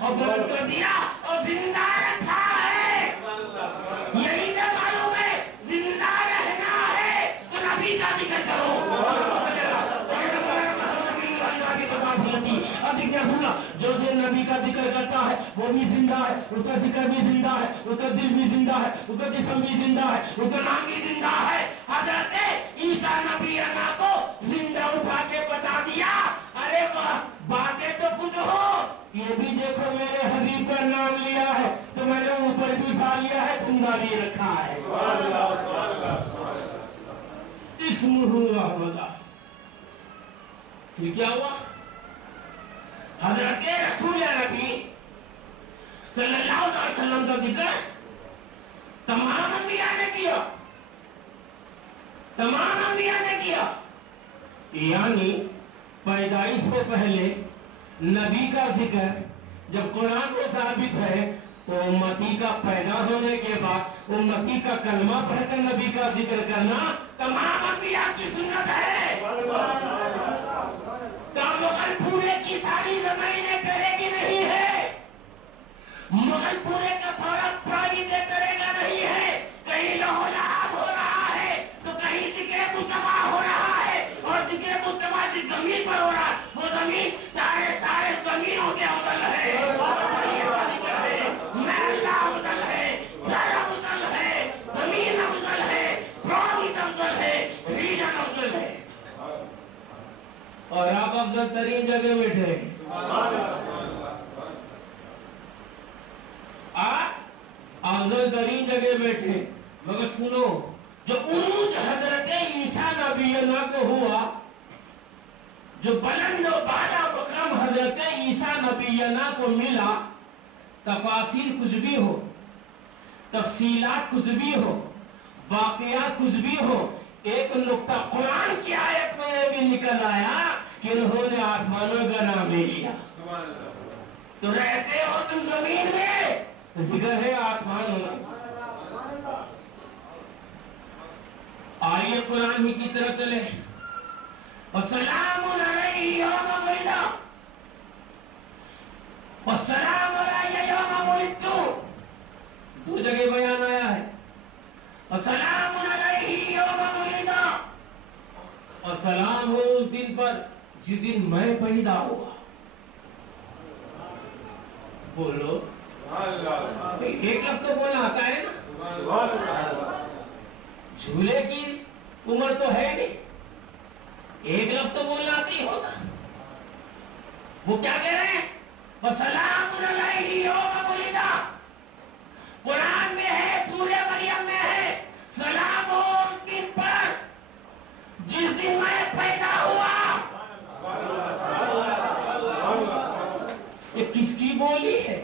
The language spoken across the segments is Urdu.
اور بلند کر دیا اور زندہ رکھا ہے. یہی تو معلوم ہے زندہ رہنا ہے تو نبی کا ذکر کرو. جو دل نبی کا ذکر کرتا ہے وہ بھی زندہ ہے, اس کا ذکر بھی زندہ ہے, اس کا دل بھی زندہ ہے, اس کا جسم بھی زندہ ہے, اس کا نام بھی زندہ ہے. حضرت عیسیٰ نبی اللہ کو زندہ اٹھا کے بتا دیا, ارے باتیں تو کچھ ہو, یہ بھی دیکھو میرے حبیب کا نام لیا ہے تو میں نے اوپر بھی اٹھا لیا ہے, زندہ بھی رکھا ہے. اسمہ احمد. پھر کیا ہوا؟ حضرت رسول نبی صلی اللہ علیہ وسلم کا ذکر تمام انبیاء نے کیا, تمام انبیاء نے کیا. یعنی پیدائش سے پہلے نبی کا ذکر جب قرآن میں ثابت ہے تو امتی کا پیدا ہونے کے بعد امتی کا کلمہ پڑھ کر نبی کا ذکر کرنا تمام انبیاء کی سنت ہے. مغل پورے کی ساری زمینیں کرے گی نہیں ہے, مغل پورے کا سارا پانی سے کرے گا نہیں ہے. کہیں لہو لہب ہو رہا ہے تو کہیں ذکر مجتبی ہو رہا ہے, اور ذکر مجتبی جس زمین پر ہو رہا ہے وہ زمین سارے زمینوں سے افضل ہے. محلہ افضل ہے, گھر افضل ہے, زمین افضل ہے, پروینس افضل ہے, ریجن افضل ہے, اور آپ افضل ترین جگہ بیٹھے ہیں. آپ افضل ترین جگہ بیٹھے, مگر سنو جو عروج حضرت عیسیٰ نبی اللہ کو ہوا, جو بلند و بالا مقام حضرت عیسیٰ نبی اللہ کو ملا, تفاصیل کچھ بھی ہو, تفصیلات کچھ بھی ہو, واقعات کچھ بھی ہو, ایک نقطہ قرآن کی آیت میں یہ بھی نکل آیا کہ انہوں نے آسمانوں کا نام لے لیا. تو رہتے ہو تم زمین میں, ذکر ہے آسمانوں میں. آئیے قرآن ہی کی طرف چلے. وَسَلَامٌ عَلَيْهِ يَوْمَ وُلِدَ وَسَلَامٌ عَلَيَّ يَوْمَ وُلِدتُّ, دو جگہ بیان آیا ہے. وَسَلَامٌ عَلَيْهِ يَوْمَ وُلِدَ, اور سلام ہو اس دن پر جس دن میں پیدا ہوا. بولو ایک لفظ تو بولنا آتا ہے نا, جھولے کی عمر تو ہے نہیں, ایک لفظ تو بولنا آتی ہوگا. وہ کیا کہہ رہے ہیں؟ وَسَلَامٌ عَلَيْهِ يَوْمَ وُلِدَ, قرآن میں ہے, سورہ مریم میں ہے, سلام ہو اس دن پر جس دن میں پیدا ہوا. یہ کس کی بولی ہے؟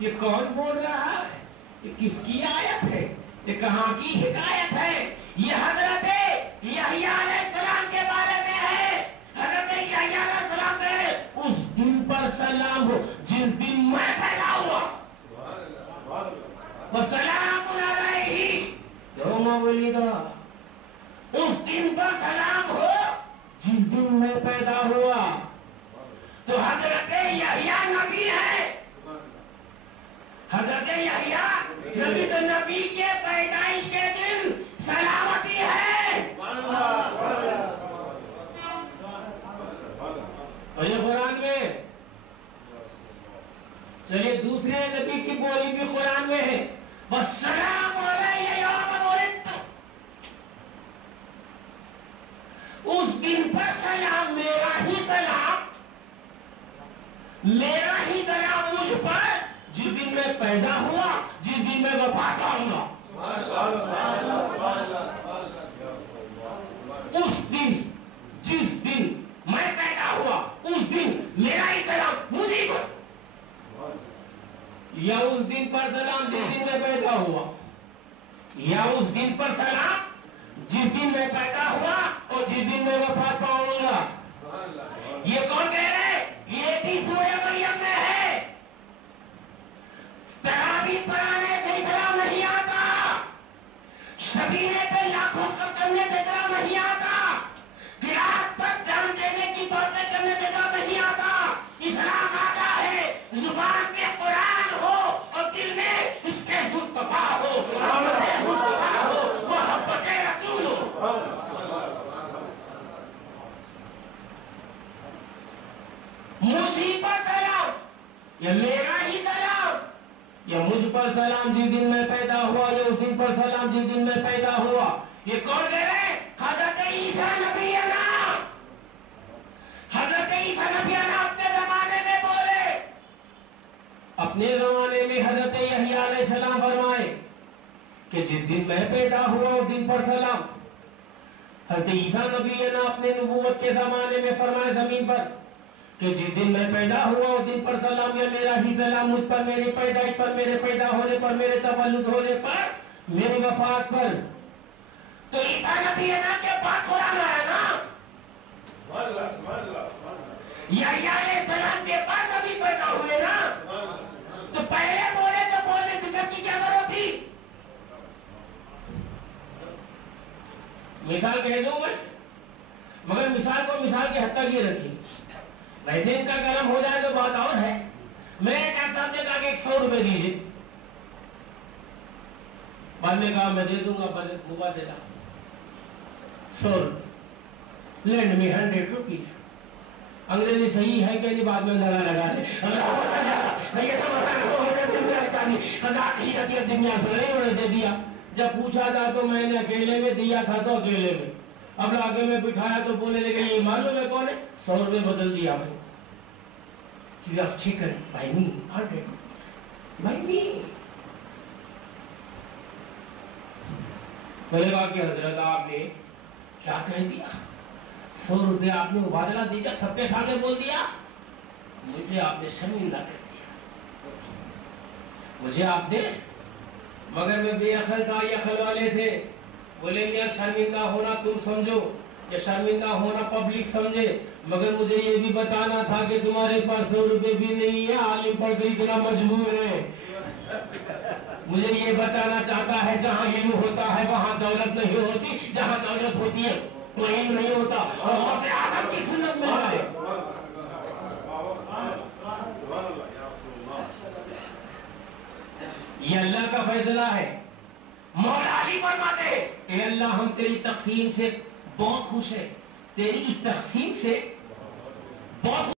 یہ کون بول رہا ہے؟ یہ کس کی آیت ہے؟ یہ کہاں کی حکایت ہے؟ یہ حضرت یحییٰ علیہ السلام کے بارے میں ہے. حضرت یحییٰ علیہ السلام کے اس دن پر سلام ہو جس دن میں پیدا ہوا. وَسَلَامٌ عَلَيْهِ يَوْمَ وُلِدَ, اس دن پر سلام ہو جس دن میں پیدا ہوا. تو حضرت یحییٰ نبی ہے, حضرت یحییٰ نبی, تو نبی کے پیدائش کے دن سلامتی ہے. اور یہ قرآن میں. چلیے دوسرے نبی کی بولی بھی قرآن میں ہے. وَالسَّلَامُ عَلَيَّ يَوْمَ وُلِدتُّ, اس دن پر سلام, میرا ہی سلام, میرا ہی سلام مجھ پر جس دن میں پیدا ہوا, جس دن میں وفات پاؤں گا. اس دن, جس دن میں پیدا ہوا, اس دن میرا ہی سلام مجھے پر, یا اس دن پر سلام جس دن میں پیدا ہوا, یا اس دن پر سلام جس دن میں پیدا ہوا اور جس دن میں وفات پاؤں گا. یہ کون کہہ رہے؟ یہ بھی سورہ مریم میں ہے. تراویح پڑھانے سے سلام نہیں آتا, شبینے پہ لاکھوں خط کرنے سے سلام نہیں آتا, قرات پر جان دینے کی باتیں کرنے سے سلام نہیں آتا. اسلام آتا ہے زبان یا میرا ہی کلام، یا مجھ پر سلام جس دن میں پیدا ہوا، یا اس دن پر سلام جس دن میں پیدا ہوا. یہ کون کہہ رہے ہیں؟ حضرت عیسیٰ نبی اللہ. حضرت عیسیٰ نبی اللہ اپنے زمانے میں بولے. اپنے زمانے میں حضرت یحییٰ علیہ السلام فرمائے کہ جس دن میں پیدا ہوا اس دن پر سلام. حضرت عیسیٰ نبی نے اپنے نبوت کے زمانے میں فرمایا زمین پر کہ جس دن میں پیدا ہوا اس دن پر سلام، یا میرا ہی سلام مجھ پر، میری پیدائش پر، میرے پیدا ہونے پر، میرے تولد ہونے پر، میری وفات پر. تو عیسیٰ نبی نے کے بات قرآن ہے نا، یحییٰ علیہ السلام کے بعد نبی پیدا ہوئے نا. تو پہلے بولے تو بولنے ذکر کی کیا ضرورت تھی؟ مثال کہہ دوں میں، مگر مثال کو مثال کے حد تک یہ رکھی. ویسے ان کا کلام ہو جائے تو بات اور ہے. میں نے کہا صاحب نے کہا کہ 100 روپے دیجیے. بعد میں کہا میں دے دوں گا، مبادلہ 100 روپے. لینڈ میں 100 روپیز. انگریزی صحیح ہے کہ نہیں بعد میں لگا دے. دنیا سے نہیں انہوں نے دے دیا. جب پوچھا تھا تو میں نے اکیلے میں دیا تھا تو اکیلے میں. اب آگے میں بٹھایا تو بولنے لگے یہ معلوم ہے کون ہے؟ 100 روپے بدل دیا میں. Just chicken by me, 100 rupees by me. میں نے کہا کہ حضرت آپ نے کیا کہہ دیا؟ 100 روپے آپ نے مبادلہ دیا، سب کے سامنے بول دیا. مجھے آپ نے شرمندہ کر دیا، مجھے آپ نے. مگر میں بے عقل تھا، یہ عقل والے تھے. بولے میاں شرمندہ ہونا تم سمجھو یا شرمندہ ہونا پبلک سمجھے، مگر مجھے یہ بھی بتانا تھا کہ تمہارے پاس 100 روپے بھی نہیں ہے، عالم پڑھ کر اتنا مجبور ہے. مجھے یہ بتانا چاہتا ہے جہاں علم ہوتا ہے وہاں دولت نہیں ہوتی، جہاں دولت ہوتی ہے وہاں علم نہیں ہوتا. اور غوث اعظم کی سنت میں ہے. یہ اللہ کا فیصلہ ہے. مولا علی فرماتے اے اللہ ہم تیری تقسیم سے بہت خوش ہیں، تیری اس تقسیم سے بہت